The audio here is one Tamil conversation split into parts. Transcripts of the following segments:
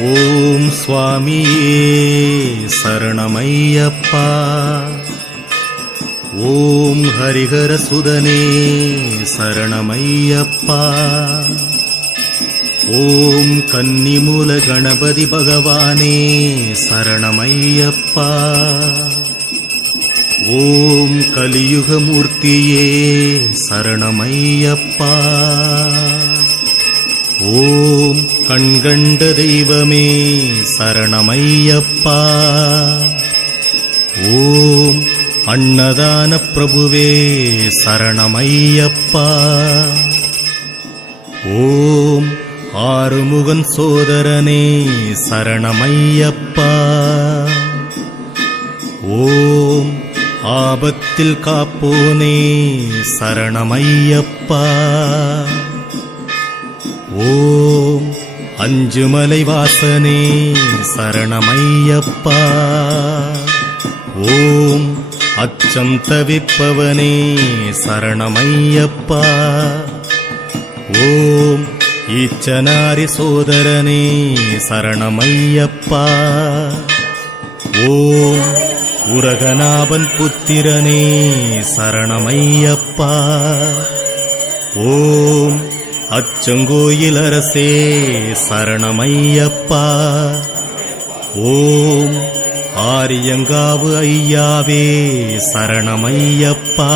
ஓம் சுவாமியே சரணமையப்பா. ஓம் ஹரிஹர சுதனே சரணமையப்பா. ஓம் கன்னிமூல கணபதி பகவானே சரணமையப்பா. ஓம் கலியுகமூர்த்தியே சரணமையப்பா. ஓம் கண்கண்ட தெய்வமே சரணமையப்பா. ஓம் அன்னதான பிரபுவே சரணமையப்பா. ஓம் ஆறுமுகன் சோதரனே சரணமையப்பா. ஓம் ஆபத்தில் காப்போனே சரணமையப்பா. ஓம் அஞ்சுமலை வாசனே சரணமையப்பா. ஓம் அச்சம் தவிப்பவனே சரணமையப்பா. ஓம் ஈச்சனாரி சோதரனே சரணமையப்பா. ஓம் உரகநாபன் புத்திரனே சரணமையப்பா. ஓம் அச்சங்கோயில் அரசே சரணமையப்பா. ஓம் ஆரியங்காவு ஐயாவே சரணமையப்பா.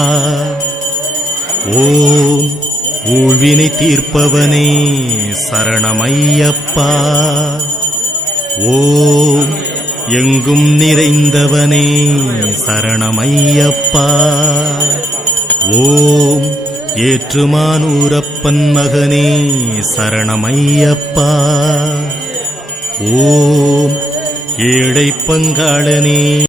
ஓம் ஊழ்வினை தீர்ப்பவனே சரணமையப்பா. ஓம் எங்கும் நிறைந்தவனே சரணமையப்பா. ஓம் ஏற்றுமானூரப்பன் மகனே சரணமையப்பா. ஓம் ஏழை பங்காளனே